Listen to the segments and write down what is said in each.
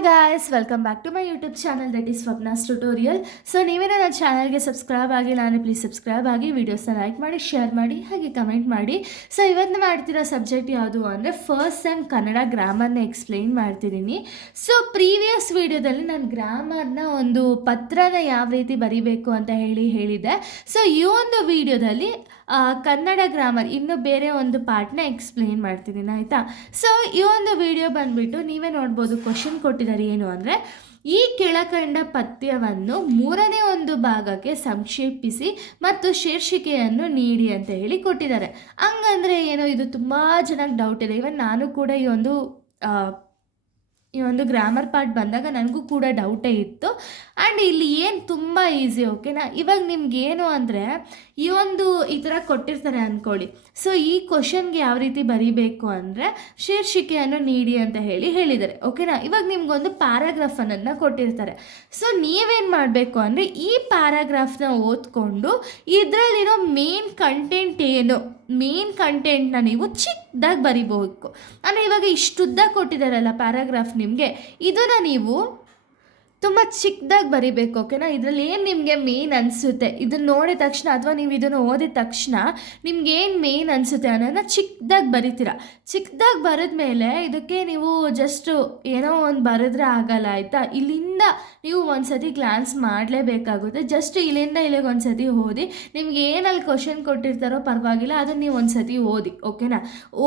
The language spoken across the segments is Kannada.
Hi guys welcome back to my YouTube channel that is Swapna's tutorial so ನೀವೇ ನನ್ನ ಚಾನಲ್ಗೆ ಸಬ್ಸ್ಕ್ರೈಬ್ ಆಗಿ, ನಾನು ಪ್ಲೀಸ್ ಸಬ್ಸ್ಕ್ರೈಬ್ ಆಗಿ ವೀಡಿಯೋಸ್ನ ಲೈಕ್ ಮಾಡಿ ಶೇರ್ ಮಾಡಿ, ಹಾಗೆ ಕಮೆಂಟ್ ಮಾಡಿ. ಸೊ ಇವತ್ತು ಮಾಡ್ತಿರೋ ಸಬ್ಜೆಕ್ಟ್ ಯಾವುದು ಅಂದರೆ ಫಸ್ಟ್ ಸೆಮ್ ಕನ್ನಡ ಗ್ರಾಮರ್ನ ಎಕ್ಸ್ಪ್ಲೈನ್ ಮಾಡ್ತಿದ್ದೀನಿ. ಸೊ ಪ್ರೀವಿಯಸ್ ವೀಡಿಯೋದಲ್ಲಿ ನಾನು ಗ್ರಾಮರ್ನ ಒಂದು ಪತ್ರನ ಯಾವ ರೀತಿ ಬರಿಬೇಕು ಅಂತ ಹೇಳಿ ಹೇಳಿದ್ದೆ. ಸೊ ಈ ಒಂದು ವೀಡಿಯೋದಲ್ಲಿ ಕನ್ನಡ ಗ್ರಾಮರ್ ಇನ್ನು ಬೇರೆ ಒಂದು ಪಾರ್ಟ್ನ ಎಕ್ಸ್ಪ್ಲೈನ್ ಮಾಡ್ತಿದ್ದೀನಿ, ಆಯಿತಾ? ಸೊ ಈ ಒಂದು ವಿಡಿಯೋ ಬಂದುಬಿಟ್ಟು ನೀವೇ ನೋಡ್ಬೋದು ಕ್ವಶನ್ ಕೊಟ್ಟಿದ್ದಾರೆ ಏನು ಅಂದರೆ, ಈ ಕೆಳಕಂಡ ಪಥ್ಯವನ್ನು ಮೂರನೇ ಒಂದು ಭಾಗಕ್ಕೆ ಸಂಕ್ಷೇಪಿಸಿ ಮತ್ತು ಶೀರ್ಷಿಕೆಯನ್ನು ನೀಡಿ ಅಂತ ಹೇಳಿ ಕೊಟ್ಟಿದ್ದಾರೆ. ಹಂಗಂದರೆ ಏನೋ ಇದು ತುಂಬ ಚೆನ್ನಾಗಿ ಡೌಟ್ ಇದೆ. ಇವನ್ ನಾನು ಕೂಡ ಈ ಒಂದು ಈ ಒಂದು ಗ್ರಾಮರ್ ಪಾರ್ಟ್ ಬಂದಾಗ ನನಗೂ ಕೂಡ ಡೌಟೇ ಇತ್ತು. ಆ್ಯಂಡ್ ಇಲ್ಲಿ ಏನು ತುಂಬ ಈಸಿ ಓಕೆನಾ ಇವಾಗ ನಿಮ್ಗೆ ಏನು ಅಂದರೆ, ಈ ಒಂದು ಈ ಥರ ಕೊಟ್ಟಿರ್ತಾರೆ ಅಂದ್ಕೊಳ್ಳಿ ಸೊ ಈ ಕ್ವಶನ್ಗೆ ಯಾವ ರೀತಿ ಬರೀಬೇಕು ಅಂದರೆ, ಶೀರ್ಷಿಕೆಯನ್ನು ನೀಡಿ ಅಂತ ಹೇಳಿ ಹೇಳಿದ್ದಾರೆ ಓಕೆನಾ ಇವಾಗ ನಿಮ್ಗೊಂದು ಅನ್ನೋದನ್ನ ಕೊಟ್ಟಿರ್ತಾರೆ. ಸೊ ನೀವೇನು ಮಾಡಬೇಕು ಅಂದರೆ, ಈ ಪ್ಯಾರಾಗ್ರಾಫ್ನ ಓದ್ಕೊಂಡು, ಇದರಲ್ಲಿರೋ ಮೇನ್ ಕಂಟೆಂಟ್ ಏನು ಮೇನ್ ಕಂಟೆಂಟ್ನ ನೀವು ಚಿಕ್ಕದಾಗಿ ಬರಿಬೇಕು. ಅಂದರೆ ಇವಾಗ ಇಷ್ಟುದ್ದ ಕೊಟ್ಟಿದ್ದಾರಲ್ಲ ಪ್ಯಾರಾಗ್ರಾಫ್ ನಿಮಗೆ, ಇದನ್ನು ನೀವು ತುಂಬ ಚಿಕ್ಕದಾಗಿ ಬರಿಬೇಕು ಓಕೆನಾ ಇದರಲ್ಲಿ ಏನು ನಿಮಗೆ ಮೇನ್ ಅನಿಸುತ್ತೆ? ಇದನ್ನು ನೋಡಿದ ತಕ್ಷಣ ಅಥವಾ ನೀವು ಇದನ್ನು ಓದಿದ ತಕ್ಷಣ ನಿಮ್ಗೆ ಏನು ಮೇನ್ ಅನಿಸುತ್ತೆ ಅನ್ನೋದನ್ನ ಚಿಕ್ಕದಾಗಿ ಬರಿತೀರಾ? ಚಿಕ್ಕದಾಗಿ ಬರೆದ ಮೇಲೆ ಇದಕ್ಕೆ ನೀವು ಜಸ್ಟ್ ಏನೋ ಒಂದು ಬರೆದ್ರೆ ಆಗಲ್ಲ, ಆಯಿತಾ? ಇಲ್ಲಿಂದ ನೀವು ಒಂದ್ಸತಿ ಗ್ಲಾನ್ಸ್ ಮಾಡಲೇಬೇಕಾಗುತ್ತೆ. ಜಸ್ಟ್ ಇಲ್ಲಿಂದ ಇಲ್ಲಿಗೆ ಒಂದ್ಸತಿ ಓದಿ, ನಿಮ್ಗೆ ಏನಲ್ಲಿ ಕ್ವಶನ್ ಕೊಟ್ಟಿರ್ತಾರೋ ಪರವಾಗಿಲ್ಲ, ಅದನ್ನು ನೀವು ಒಂದ್ಸತಿ ಓದಿ ಓಕೆನಾ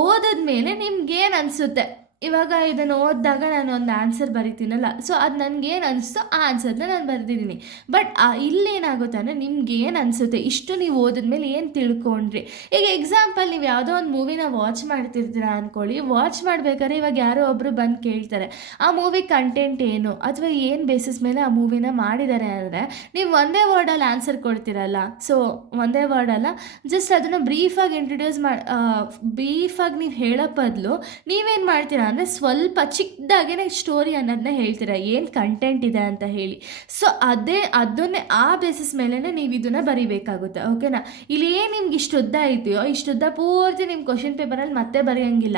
ಓದಿದ್ಮೇಲೆ ನಿಮ್ಗೇನು ಅನಿಸುತ್ತೆ? ಇವಾಗ ಇದನ್ನು ಓದಿದಾಗ ನಾನು ಒಂದು ಆನ್ಸರ್ ಬರಿತೀನಲ್ಲ ಸೊ ಅದು ನನಗೇನು ಅನಿಸ್ತೋ ಆ ಆನ್ಸರ್ನ ನಾನು ಬರೆದಿದ್ದೀನಿ. ಬಟ್ ಇಲ್ಲೇನಾಗುತ್ತೆ ಅಂದರೆ ನಿಮ್ಗೆ ಏನು ಅನಿಸುತ್ತೆ? ಇಷ್ಟು ನೀವು ಓದಿದ್ಮೇಲೆ ಏನು ತಿಳ್ಕೊಂಡ್ರಿ? ಈಗ ಎಕ್ಸಾಂಪಲ್ ನೀವು ಯಾವುದೋ ಒಂದು ಮೂವಿನ ವಾಚ್ ಮಾಡ್ತಿರ್ತೀರಾ ಅಂದ್ಕೊಳ್ಳಿ ವಾಚ್ ಮಾಡ್ಬೇಕಾದ್ರೆ ಇವಾಗ ಯಾರೋ ಒಬ್ಬರು ಬಂದು ಕೇಳ್ತಾರೆ, ಆ ಮೂವಿ ಕಂಟೆಂಟ್ ಏನು? ಅಥವಾ ಏನು ಬೇಸಿಸ್ ಮೇಲೆ ಆ ಮೂವಿನ ಮಾಡಿದ್ದಾರೆ ಅಂದರೆ ನೀವು ಒಂದೇ ವರ್ಡಲ್ಲಿ ಆನ್ಸರ್ ಕೊಡ್ತೀರಲ್ಲ? ಸೊ ಒಂದೇ ವರ್ಡಲ್ಲ ಜಸ್ಟ್ ಅದನ್ನು ಬ್ರೀಫಾಗಿ ಇಂಟ್ರೊಡ್ಯೂಸ್ ಮಾಡಿ ಬ್ರೀಫಾಗಿ ನೀವು ಹೇಳೋ ಬದಲು ನೀವೇನು ಮಾಡ್ತೀರಾ ಅಂದರೆ ಸ್ವಲ್ಪ ಚಿಕ್ಕದಾಗೇ ಸ್ಟೋರಿ ಅನ್ನೋದನ್ನ ಹೇಳ್ತೀರಾ? ಏನು ಕಂಟೆಂಟ್ ಇದೆ ಅಂತ ಹೇಳಿ. ಸೊ ಅದೇ, ಅದನ್ನೇ, ಆ ಬೇಸಿಸ್ ಮೇಲೇ ನೀವು ಇದನ್ನು ಬರಿಬೇಕಾಗುತ್ತೆ ಓಕೆನಾ ಇಲ್ಲಿ ಏನು ನಿಮ್ಗೆ ಇಷ್ಟುದ್ದ ಇದೆಯೋ ಇಷ್ಟುದ್ದ ಪೂರ್ತಿ ನಿಮ್ಮ ಕ್ವಶನ್ ಪೇಪರಲ್ಲಿ ಮತ್ತೆ ಬರೆಯೋಂಗಿಲ್ಲ.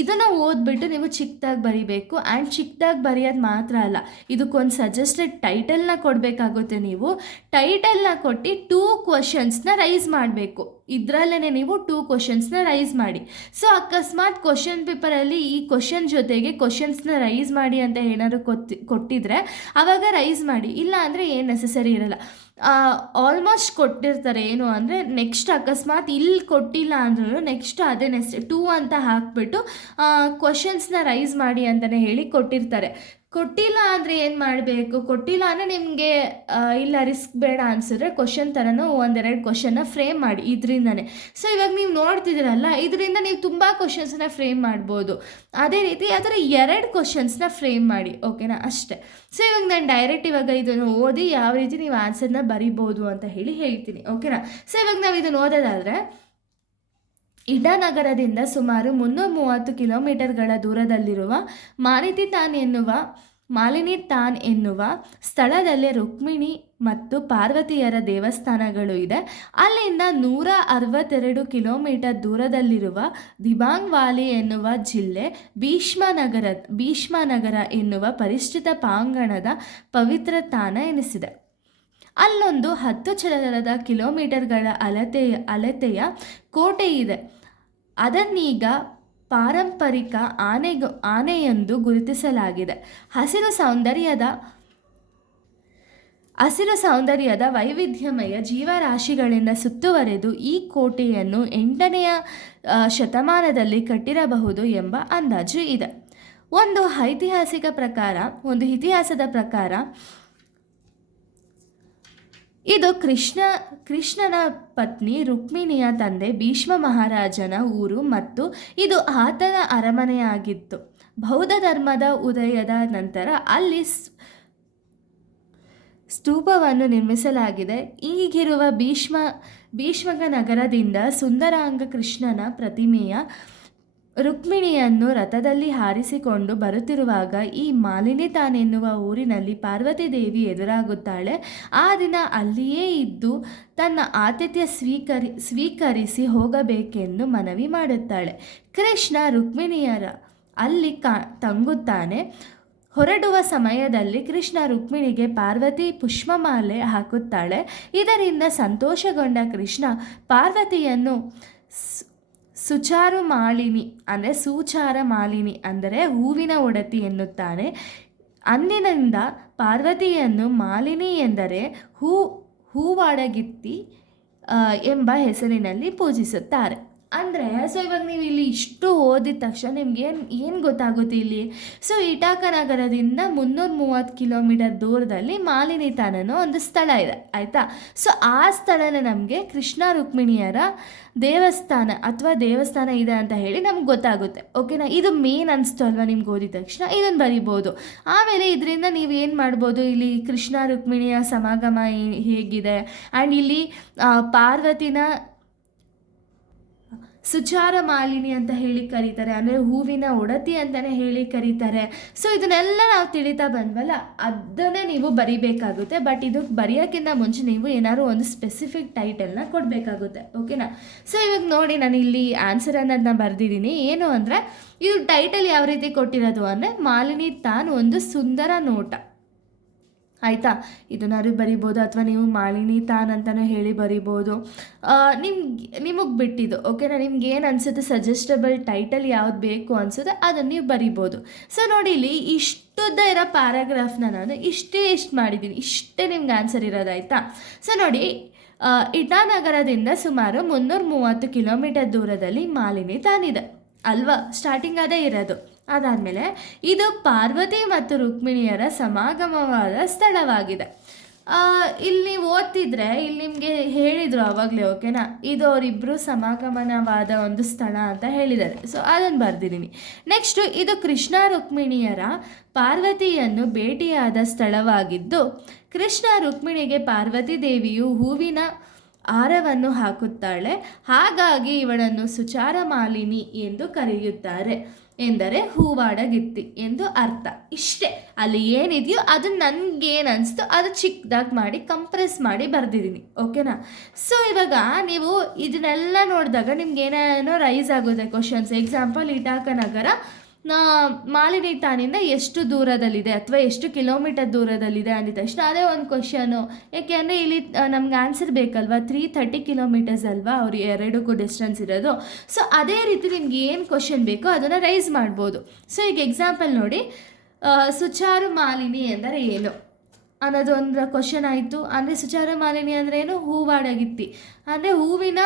ಇದನ್ನು ಓದ್ಬಿಟ್ಟು ನೀವು ಚಿಕ್ಕದಾಗಿ ಬರಿಬೇಕು ಆ್ಯಂಡ್ ಚಿಕ್ಕದಾಗಿ ಬರೆಯೋದು ಮಾತ್ರ ಅಲ್ಲ, ಇದಕ್ಕೊಂದು ಸಜೆಸ್ಟೆಡ್ ಟೈಟಲ್ನ ಕೊಡಬೇಕಾಗುತ್ತೆ ನೀವು. ಟೈಟಲ್ನ ಕೊಟ್ಟು ಟೂ ಕ್ವಶನ್ಸ್ನ ರೈಸ್ ಮಾಡಬೇಕು. ಇದರಲ್ಲೇ ನೀವು ಟೂ ಕ್ವಶನ್ಸ್ನ ರೈಸ್ ಮಾಡಿ. ಸೊ ಅಕಸ್ಮಾತ್ ಕ್ವಶನ್ ಪೇಪರಲ್ಲಿ ಈ ಕ್ವಶನ್ ಜೊತೆಗೆ ಕ್ವಶನ್ಸ್ನ ರೈಸ್ ಮಾಡಿ ಅಂತ ಏನಾದ್ರು ಕೊತ್ತಿ, ಕೊಟ್ಟಿದ್ರೆ ಆವಾಗ ರೈಸ್ ಮಾಡಿ. ಇಲ್ಲ ಅಂದರೆ ಏನು ನೆಸೆಸರಿ ಇರಲ್ಲ. ಆಲ್ಮೋಸ್ಟ್ ಕೊಟ್ಟಿರ್ತಾರೆ ಏನು ಅಂದರೆ ನೆಕ್ಸ್ಟ್ ಅಕಸ್ಮಾತ್ ಇಲ್ಲಿ ಕೊಟ್ಟಿಲ್ಲ ಅಂದ್ರೂ ನೆಕ್ಸ್ಟ್ ಅದೇ ನೆಕ್ಸ್ಟ್ ಟೂ ಅಂತ ಹಾಕ್ಬಿಟ್ಟು ಕ್ವಶನ್ಸ್ನ ರೈಸ್ ಮಾಡಿ ಅಂತಲೇ ಹೇಳಿ ಕೊಟ್ಟಿರ್ತಾರೆ. ಕೊಟ್ಟಿಲ್ಲ ಅಂದರೆ ಏನು ಮಾಡಬೇಕು? ಕೊಟ್ಟಿಲ್ಲ ಅಂದರೆ ನಿಮಗೆ ಇಲ್ಲ ರಿಸ್ಕ್ ಬೇಡ ಅನ್ಸಿದ್ರೆ ಕ್ವಶನ್ ಥರನೂ ಒಂದೆರಡು ಕ್ವಶನ್ನ ಫ್ರೇಮ್ ಮಾಡಿ ಇದರಿಂದನೇ. ಸೊ ಇವಾಗ ನೀವು ನೋಡ್ತಿದ್ದೀರಲ್ಲ, ಇದರಿಂದ ನೀವು ತುಂಬ ಕ್ವಶನ್ಸನ್ನ ಫ್ರೇಮ್ ಮಾಡ್ಬೋದು. ಅದೇ ರೀತಿ ಅದರ ಎರಡು ಕ್ವಶನ್ಸ್ನ ಫ್ರೇಮ್ ಮಾಡಿ ಓಕೆನಾ ಅಷ್ಟೇ. ಸೊ ಇವಾಗ ನಾನು ಡೈರೆಕ್ಟ್ ಇವಾಗ ಇದನ್ನು ಓದಿ ಯಾವ ರೀತಿ ನೀವು ಆನ್ಸರ್ನ ಬರಿಬೋದು ಅಂತ ಹೇಳಿ ಹೇಳ್ತೀನಿ ಓಕೆನಾ ಸೊ ಇವಾಗ ನಾವು ಇದನ್ನು ಓದೋದಾದರೆ ಇಡನಗರದಿಂದ ಸುಮಾರು ಮುನ್ನೂರ ಮೂವತ್ತು ಕಿಲೋಮೀಟರ್ಗಳ ದೂರದಲ್ಲಿರುವ ಮಾರಿತಿ ತಾನ್ ಎನ್ನುವ, ಮಾಲಿನಿ ತಾನ್ ಎನ್ನುವ ಸ್ಥಳದಲ್ಲಿ ರುಕ್ಮಿಣಿ ಮತ್ತು ಪಾರ್ವತಿಯರ ದೇವಸ್ಥಾನಗಳು ಇದೆ. ಅಲ್ಲಿಂದ ನೂರ ಅರವತ್ತೆರಡು ಕಿಲೋಮೀಟರ್ ದೂರದಲ್ಲಿರುವ ದಿಬಾಂಗ್ ವಾಲಿ ಎನ್ನುವ ಜಿಲ್ಲೆ ಭೀಷ್ಮನಗರ ಭೀಷ್ಮನಗರ ಎನ್ನುವ ಪರಿಷ್ಠಿತ ಪಾಂಗಣದ ಪವಿತ್ರ ತಾಣ ಎನಿಸಿದೆ. ಅಲ್ಲೊಂದು ಹತ್ತು ಚದರದ ಕಿಲೋಮೀಟರ್ಗಳ ಅಳತೆ, ಅಳತೆಯ ಕೋಟೆ ಇದೆ. ಅದನ್ನೀಗ ಪಾರಂಪರಿಕ ಆನೆ ಆನೆಯೆಂದು ಗುರುತಿಸಲಾಗಿದೆ. ಹಸಿರು ಸೌಂದರ್ಯದ ಹಸಿರು ಸೌಂದರ್ಯದ ವೈವಿಧ್ಯಮಯ ಜೀವರಾಶಿಗಳಿಂದ ಸುತ್ತುವರೆದು ಈ ಕೋಟೆಯನ್ನು ಎಂಟನೆಯ ಶತಮಾನದಲ್ಲಿ ಕಟ್ಟಿರಬಹುದು ಎಂಬ ಅಂದಾಜು ಇದೆ. ಒಂದು ಐತಿಹಾಸಿಕ ಪ್ರಕಾರ, ಒಂದು ಇತಿಹಾಸದ ಪ್ರಕಾರ ಇದು ಕೃಷ್ಣ, ಕೃಷ್ಣನ ಪತ್ನಿ ರುಕ್ಮಿಣಿಯ ತಂದೆ ಭೀಷ್ಮ ಮಹಾರಾಜನ ಊರು ಮತ್ತು ಇದು ಆತನ ಅರಮನೆಯಾಗಿತ್ತು. ಬೌದ್ಧ ಧರ್ಮದ ಉದಯದ ನಂತರ ಅಲ್ಲಿ ಸ್ತೂಪವನ್ನು ನಿರ್ಮಿಸಲಾಗಿದೆ. ಈಗಿರುವ ಭೀಷ್ಮ ಭೀಷ್ಮಕ ನಗರದಿಂದ ಸುಂದರಾಂಗ ಕೃಷ್ಣನ ಪ್ರತಿಮೆಯ ರುಕ್ಮಿಣಿಯನ್ನು ರಥದಲ್ಲಿ ಹಾರಿಸಿಕೊಂಡು ಬರುತ್ತಿರುವಾಗ ಈ ಮಾಲಿನಿ ತಾನೆನ್ನುವ ಊರಿನಲ್ಲಿ ಪಾರ್ವತಿ ದೇವಿ ಎದುರಾಗುತ್ತಾಳೆ. ಆ ದಿನ ಅಲ್ಲಿಯೇ ಇದ್ದು ತನ್ನ ಆತಿಥ್ಯ ಸ್ವೀಕರಿ, ಸ್ವೀಕರಿಸಿ ಹೋಗಬೇಕೆಂದು ಮನವಿ ಮಾಡುತ್ತಾಳೆ. ಕೃಷ್ಣ ರುಕ್ಮಿಣಿಯರ ಅಲ್ಲಿ ಕಾ, ತಂಗುತ್ತಾನೆ. ಹೊರಡುವ ಸಮಯದಲ್ಲಿ ಕೃಷ್ಣ ರುಕ್ಮಿಣಿಗೆ ಪಾರ್ವತಿ ಪುಷ್ಪಮಾಲೆ ಹಾಕುತ್ತಾಳೆ. ಇದರಿಂದ ಸಂತೋಷಗೊಂಡ ಕೃಷ್ಣ ಪಾರ್ವತಿಯನ್ನು ಸುಚಾರು ಮಾಲಿನಿ ಅಂದರೆ ಸುಚಾರ ಮಾಲಿನಿ ಅಂದರೆ ಹೂವಿನ ಒಡತಿ ಎನ್ನುತ್ತಾರೆ. ಅಂದಿನಿಂದ ಪಾರ್ವತಿಯನ್ನು ಮಾಲಿನಿ ಎಂದರೆ ಹೂ, ಹೂವಾಡಗಿತ್ತಿ ಎಂಬ ಹೆಸರಿನಲ್ಲಿ ಪೂಜಿಸುತ್ತಾರೆ. ಅಂದರೆ ಸೊ ಇವಾಗ ನೀವು ಇಲ್ಲಿ ಇಷ್ಟು ಓದಿದ ತಕ್ಷಣ ನಿಮ್ಗೆ ಏನು ಏನು ಗೊತ್ತಾಗುತ್ತೆ ಇಲ್ಲಿ? ಸೊ ಇಟಾಕ ನಗರದಿಂದ ಮುನ್ನೂರ ಮೂವತ್ತು ಕಿಲೋಮೀಟರ್ ದೂರದಲ್ಲಿ ಮಾಲಿನಿ ತಾನನೋ ಒಂದು ಸ್ಥಳ ಇದೆ, ಆಯಿತಾ? ಸೊ ಆ ಸ್ಥಳನ ನಮಗೆ ಕೃಷ್ಣ ರುಕ್ಮಿಣಿಯರ ದೇವಸ್ಥಾನ ಅಥವಾ ದೇವಸ್ಥಾನ ಇದೆ ಅಂತ ಹೇಳಿ ನಮ್ಗೆ ಗೊತ್ತಾಗುತ್ತೆ ಓಕೆನಾ ಇದು ಮೇನ್ ಅನಿಸ್ತು ಅಲ್ವಾ ನಿಮ್ಗೆ ಓದಿದ ತಕ್ಷಣ? ಇದನ್ನು ಬರಿಬೋದು. ಆಮೇಲೆ ಇದರಿಂದ ನೀವು ಏನು ಮಾಡ್ಬೋದು? ಇಲ್ಲಿ ಕೃಷ್ಣ ರುಕ್ಮಿಣಿಯ ಸಮಾಗಮ ಹೇಗಿದೆ. ಆ್ಯಂಡ್ ಇಲ್ಲಿ ಪಾರ್ವತಿನ ಸುಚಾರ ಮಾಲಿನಿ ಅಂತ ಹೇಳಿ ಕರೀತಾರೆ. ಅಂದರೆ ಹೂವಿನ ಒಡತಿ ಅಂತಲೇ ಹೇಳಿ ಕರೀತಾರೆ. ಸೊ ಇದನ್ನೆಲ್ಲ ನಾವು ತಿಳಿತಾ ಬಂದ್ವಲ್ಲ, ಅದನ್ನೇ ನೀವು ಬರಿಬೇಕಾಗುತ್ತೆ. ಬಟ್ ಇದು ಬರೆಯೋಕ್ಕಿಂತ ಮುಂಚೆ ನೀವು ಏನಾದ್ರು ಒಂದು ಸ್ಪೆಸಿಫಿಕ್ ಟೈಟಲ್ನ ಕೊಡಬೇಕಾಗುತ್ತೆ. ಓಕೆನಾ ಸೊ ಇವಾಗ ನೋಡಿ ನಾನು ಇಲ್ಲಿ ಆನ್ಸರ್ ಅನ್ನೋದನ್ನ ಬರೆದಿದ್ದೀನಿ. ಏನು ಅಂದರೆ ಇದು ಟೈಟಲ್ ಯಾವ ರೀತಿ ಕೊಟ್ಟಿರೋದು ಅಂದರೆ, ಮಾಲಿನಿ ತಾನು ಒಂದು ಸುಂದರ ನೋಟ. ಆಯಿತಾ? ಇದನ್ನಾರು ಬರಿಬೋದು ಅಥವಾ ನೀವು ಮಾಲಿನಿ ತಾನ್ ಅಂತಲೂ ಹೇಳಿ ಬರಿಬೋದು. ನಿಮ್ಗೆ ನಿಮಗೆ ಬಿಟ್ಟಿದ್ದು, ಓಕೆನಾ? ನಿಮ್ಗೆ ಏನು ಅನಿಸುತ್ತೆ? ಸಜೆಸ್ಟಬಲ್ ಟೈಟಲ್ ಯಾವ್ದು ಬೇಕು ಅನಿಸುತ್ತೆ, ಅದನ್ನು ನೀವು ಬರಿಬೋದು. ಸೊ ನೋಡಿ ಇಲ್ಲಿ ಇಷ್ಟುದ್ದ ಇರೋ ಪ್ಯಾರಾಗ್ರಾಫ್ನ ನಾನು ಇಷ್ಟೇ ಇಷ್ಟು ಮಾಡಿದ್ದೀನಿ ಇಷ್ಟೇ ನಿಮ್ಗೆ ಆನ್ಸರ್ ಇರೋದಾಯ್ತಾ ಸೊ ನೋಡಿ ಇಟಾನಗರದಿಂದ ಸುಮಾರು ಮುನ್ನೂರ ಮೂವತ್ತು ಕಿಲೋಮೀಟರ್ ದೂರದಲ್ಲಿ ಮಾಲಿನಿ ತಾನಿದೆ. ಅಲ್ವಾ? ಸ್ಟಾರ್ಟಿಂಗ್ ಅದೇ ಇರೋದು. ಅದಾದಮೇಲೆ ಇದು ಪಾರ್ವತಿ ಮತ್ತು ರುಕ್ಮಿಣಿಯರ ಸಮಾಗಮವಾದ ಸ್ಥಳವಾಗಿದೆ. ಇಲ್ಲಿ ನೀವು ಓದ್ತಿದ್ರೆ, ಇಲ್ಲಿ ನಿಮಗೆ ಹೇಳಿದರು ಆವಾಗಲೇ, ಓಕೆನಾ? ಇದು ಅವರಿಬ್ಬರು ಸಮಾಗಮನವಾದ ಒಂದು ಸ್ಥಳ ಅಂತ ಹೇಳಿದ್ದಾರೆ. ಸೊ ಅದನ್ನು ಬರೆದಿದ್ದೀನಿ ನೆಕ್ಸ್ಟು ಇದು ಕೃಷ್ಣ ರುಕ್ಮಿಣಿಯರ ಪಾರ್ವತಿಯನ್ನು ಭೇಟಿಯಾದ ಸ್ಥಳವಾಗಿದ್ದು, ಕೃಷ್ಣ ರುಕ್ಮಿಣಿಗೆ ಪಾರ್ವತಿ ದೇವಿಯು ಹೂವಿನ ಹಾರವನ್ನು ಹಾಕುತ್ತಾಳೆ. ಹಾಗಾಗಿ ಇವಳನ್ನು ಸುಚಾರ ಮಾಲಿನಿ ಎಂದು ಕರೆಯುತ್ತಾರೆ. ಎಂದರೆ ಹೂವಾಡಗಿತ್ತಿ ಎಂದು ಅರ್ಥ. ಇಷ್ಟೇ, ಅಲ್ಲಿ ಏನಿದೆಯೋ ಅದು ನನಗೇನು ಅನಿಸ್ತು ಅದು ಚಿಕ್ಕದಾಗಿ ಮಾಡಿ ಕಂಪ್ರೆಸ್ ಮಾಡಿ ಬರೆದಿದ್ದೀನಿ, ಓಕೆನಾ? ಸೊ ಇವಾಗ ನೀವು ಇದನ್ನೆಲ್ಲ ನೋಡಿದಾಗ ನಿಮ್ಗೆ ಏನೇನೋ ರೈಸ್ ಆಗುತ್ತೆ ಕ್ವಶನ್ಸ್ ಎಕ್ಸಾಂಪಲ್ ಇಟಾಕ ನಗರ ಮಾಲಿನಿ ತಾನಿಂದ ಎಷ್ಟು ದೂರದಲ್ಲಿದೆ ಅಥವಾ ಎಷ್ಟು ಕಿಲೋಮೀಟರ್ ದೂರದಲ್ಲಿದೆ ಅಂದಿದ ತಕ್ಷಣ ಅದೇ ಒಂದು ಕ್ವಶನು ಯಾಕೆಂದರೆ ಇಲ್ಲಿ ನಮ್ಗೆ ಆನ್ಸರ್ ಬೇಕಲ್ವಾ? ತ್ರೀ ಥರ್ಟಿ ಕಿಲೋಮೀಟರ್ಸ್ ಅಲ್ವಾ? ಅವ್ರು ಎರಡಕ್ಕೂ ಡಿಸ್ಟೆನ್ಸ್ ಇರೋದು. ಸೊ ಅದೇ ರೀತಿ ನಿಮ್ಗೆ ಏನು ಕ್ವಶನ್ ಬೇಕೋ ಅದನ್ನು ರೈಸ್ ಮಾಡ್ಬೋದು. ಸೊ ಈಗ ಎಕ್ಸಾಂಪಲ್ ನೋಡಿ. ಸುಚಾರು ಮಾಲಿನಿ ಎಂದರೆ ಏನು? ಅನ್ನೋದು ಒಂದು ಕ್ವಶನ್ ಆಯಿತು. ಅಂದರೆ ಸುಚಾರ ಮಾಲಿನಿ ಅಂದರೆ ಏನು? ಹೂವಾಡಗಿತ್ತಿ. ಅಂದರೆ ಹೂವಿನ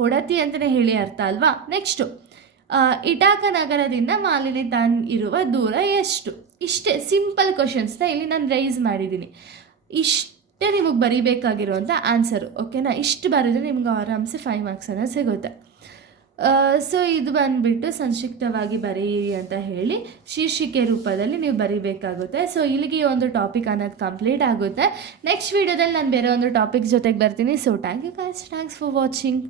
ಹೊಡತಿ ಅಂತಲೇ ಹೇಳಿ ಅರ್ಥ ಅಲ್ವಾ? ನೆಕ್ಸ್ಟು ಇಟಾಕ ನಗರದಿಂದ ಮಾಲಿನಿ ತಾನ್ ಇರುವ ದೂರ ಎಷ್ಟು? ಇಷ್ಟೇ ಸಿಂಪಲ್ ಕ್ವಶನ್ಸ್ನ ಇಲ್ಲಿ ನಾನು ರೈಸ್ ಮಾಡಿದ್ದೀನಿ. ಇಷ್ಟೇ ನಿಮಗೆ ಬರೀಬೇಕಾಗಿರುವಂಥ ಆನ್ಸರು ಓಕೆನಾ ಇಷ್ಟು ಬರೆದ್ರೆ ನಿಮ್ಗೆ ಆರಾಮ್ಸೆ ಫೈವ್ ಮಾರ್ಕ್ಸ್ ಅನ್ನೋದು ಸಿಗುತ್ತೆ. ಸೊ ಇದು ಬಂದುಬಿಟ್ಟು ಸಂಕ್ಷಿಪ್ತವಾಗಿ ಬರೀರಿ ಅಂತ ಹೇಳಿ ಶೀರ್ಷಿಕೆ ರೂಪದಲ್ಲಿ ನೀವು ಬರೀಬೇಕಾಗುತ್ತೆ. ಸೊ ಇಲ್ಲಿಗೆ ಈ ಒಂದು ಟಾಪಿಕ್ ಅನ್ನೋದು ಕಂಪ್ಲೀಟ್ ಆಗುತ್ತೆ. ನೆಕ್ಸ್ಟ್ ವೀಡಿಯೋದಲ್ಲಿ ನಾನು ಬೇರೆ ಒಂದು ಟಾಪಿಕ್ ಜೊತೆಗೆ ಬರ್ತೀನಿ. So thank you guys thanks for watching